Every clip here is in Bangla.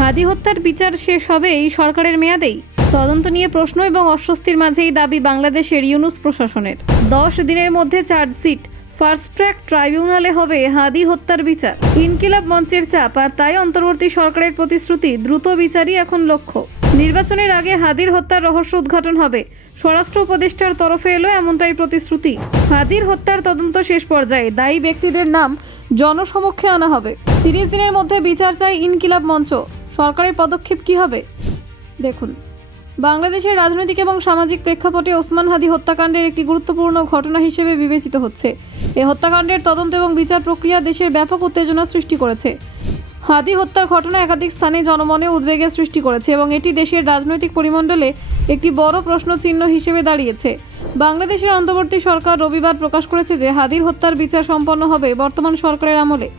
হাদি হত্যার বিচার শেষ হবে এই সরকারের মেয়াদেই। তদন্ত নিয়ে প্রশ্ন এবং অস্বস্তির মাঝেই দাবি বাংলাদেশের ইউনূস প্রশাসনের। 10 দিনের মধ্যে চার্জশিট, ফাস্ট ট্র্যাক ট্রাইব্যুনালে হবে হাদি হত্যার বিচার। ইনকিলাব মঞ্চের চাপ, আর তাই অন্তর্বর্তী সরকারের প্রতিশ্রুতি দ্রুত বিচারই এখন লক্ষ্য। নির্বাচনের আগে হাদির হত্যার রহস্য উদ্ঘাটন হবে, স্বরাষ্ট্র উপদেষ্টার তরফে এলো এমনটাই প্রতিশ্রুতি। হাদির হত্যার তদন্ত শেষ পর্যায়ে, দায়ী ব্যক্তিদের নাম জনসমক্ষে আনা হবে। 30 দিনের মধ্যে বিচার চাই ইনকিলাব মঞ্চ। সরকারের পদক্ষেপ কী হবে দেখুন। বাংলাদেশের রাজনৈতিক এবং সামাজিক প্রেক্ষাপটে ওসমান হাদি হত্যাকাণ্ডের একটি গুরুত্বপূর্ণ ঘটনা হিসেবে বিবেচিত হচ্ছে। এই হত্যাকাণ্ডের তদন্ত এবং বিচার প্রক্রিয়া দেশের ব্যাপক উত্তেজনা সৃষ্টি করেছে। হাদি হত্যার ঘটনা একাধিক স্থানে জনমনে উদ্বেগের সৃষ্টি করেছে এবং এটি দেশের রাজনৈতিক পরিমণ্ডলে একটি বড় প্রশ্নচিহ্ন হিসেবে দাঁড়িয়েছে। বাংলাদেশের অন্তর্বর্তী সরকার রবিবার প্রকাশ করেছে যে হাদির হত্যার বিচার সম্পন্ন হবে বর্তমান সরকারের আমলে।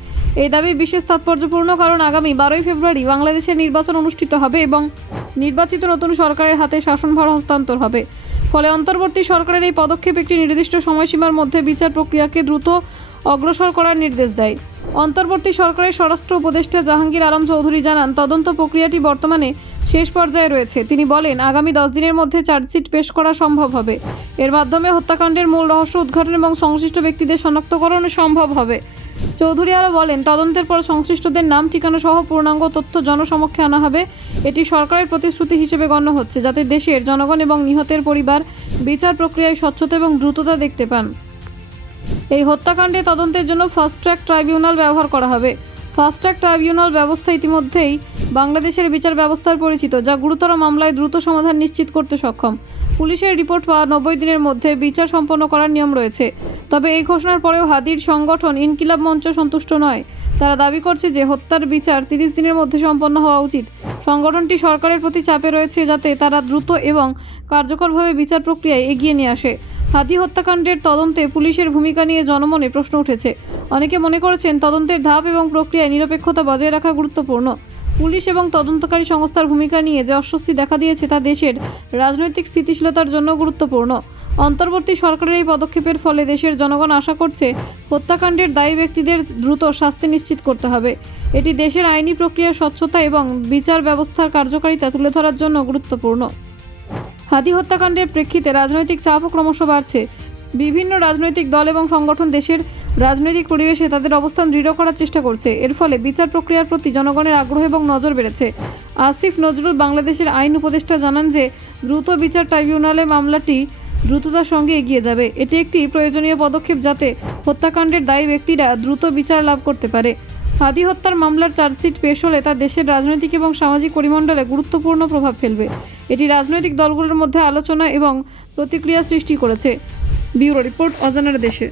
এই দাবি বিশেষ তাৎপর্যপূর্ণ কারণ আগামী 12 ফেব্রুয়ারি বাংলাদেশের নির্বাচন অনুষ্ঠিত হবে এবং নির্বাচিত নতুন সরকারের হাতে শাসনভার হস্তান্তর হবে। ফলে অন্তর্বর্তী সরকারের এই পদক্ষেপ একটি নির্দিষ্ট সময়সীমার মধ্যে বিচার প্রক্রিয়াকে দ্রুত অগ্রসর করার নির্দেশ দেয়। অন্তর্বর্তী সরকারের স্বরাষ্ট্র উপদেষ্টা জাহাঙ্গীর আলম চৌধুরী জানান, তদন্ত প্রক্রিয়াটি বর্তমানে শেষ পর্যায়ে রয়েছে। তিনি বলেন, আগামী 10 দিনের মধ্যে চার্জশিট পেশ করা সম্ভব হবে। এর মাধ্যমে হত্যাকাণ্ডের মূল রহস্য উদ্ঘাটন এবং সংশ্লিষ্ট ব্যক্তিদের শনাক্তকরণ সম্ভব হবে। চৌধুরী আরও বলেন, তদন্তের পর সংশ্লিষ্টদের নাম, ঠিকানা সহ পূর্ণাঙ্গ তথ্য জনসমক্ষে আনা হবে। এটি সরকারের প্রতিশ্রুতি হিসেবে গণ্য হচ্ছে, যাতে দেশের জনগণ এবং নিহতের পরিবার বিচার প্রক্রিয়ায় স্বচ্ছতা এবং দ্রুততা দেখতে পান। এই হত্যাকাণ্ডে তদন্তের জন্য ফাস্ট ট্র্যাক ট্রাইব্যুনাল ব্যবহার করা হবে। ফাস্ট ট্র্যাক ট্রাইব্যুনাল ব্যবস্থা ইতিমধ্যেই বাংলাদেশের বিচার ব্যবস্থার পরিচিত, যা গুরুতর মামলায় দ্রুত সমাধান নিশ্চিত করতে সক্ষম। পুলিশের রিপোর্ট পাওয়া 90 দিনের মধ্যে বিচার সম্পন্ন করার নিয়ম রয়েছে। তবে এই ঘোষণার পরেও হাদির সংগঠন ইনকিলাব মঞ্চ সন্তুষ্ট নয়। তারা দাবি করছে যে হত্যার বিচার 30 দিনের মধ্যে সম্পন্ন হওয়া উচিত। সংগঠনটি সরকারের প্রতি চাপে রয়েছে যাতে তারা দ্রুত এবং কার্যকরভাবে বিচার প্রক্রিয়ায় এগিয়ে নিয়ে আসে। হাদি হত্যাকাণ্ডের তদন্তে পুলিশের ভূমিকা নিয়ে জনমনে প্রশ্ন উঠেছে। অনেকে মনে করেছেন, তদন্তের ধাপ এবং প্রক্রিয়ায় নিরপেক্ষতা বজায় রাখা গুরুত্বপূর্ণ। পুলিশ এবং তদন্তকারী সংস্থার ভূমিকা নিয়ে যে অস্বস্তি দেখা দিয়েছে তা দেশের রাজনৈতিক স্থিতিশীলতার জন্য গুরুত্বপূর্ণ। অন্তর্বর্তী সরকারের এই পদক্ষেপের ফলে দেশের জনগণ আশা করছে হত্যাকাণ্ডের দায়ী ব্যক্তিদের দ্রুত শাস্তি নিশ্চিত করতে হবে। এটি দেশের আইনি প্রক্রিয়ার স্বচ্ছতা এবং বিচার ব্যবস্থার কার্যকারিতা তুলে ধরার জন্য গুরুত্বপূর্ণ। হাদি হত্যাকাণ্ডের প্রেক্ষিতে রাজনৈতিক চাপও ক্রমশ বাড়ছে। বিভিন্ন রাজনৈতিক দল এবং সংগঠন দেশের রাজনৈতিক পরিবেশে তাদের অবস্থান দৃঢ় করার চেষ্টা করছে। এর ফলে বিচার প্রক্রিয়ার প্রতি জনগণের আগ্রহ এবং নজর বেড়েছে। আসিফ নজরুল, বাংলাদেশের আইন উপদেষ্টা, জানান যে দ্রুত বিচার ট্রাইব্যুনালে মামলাটি দ্রুততার সঙ্গে এগিয়ে যাবে। এটি একটি প্রয়োজনীয় পদক্ষেপ যাতে হত্যাকাণ্ডের দায়ী ব্যক্তিরা দ্রুত বিচার লাভ করতে পারে। হাদি হত্যার মামলার চার্জশিট পেশ হলে তা দেশের রাজনৈতিক এবং সামাজিক পরিমণ্ডলে গুরুত্বপূর্ণ প্রভাব ফেলবে। এটি রাজনৈতিক দলগুলোর মধ্যে আলোচনা এবং প্রতিক্রিয়া সৃষ্টি করেছে। ব্যুরো রিপোর্ট, অজানার দেশে।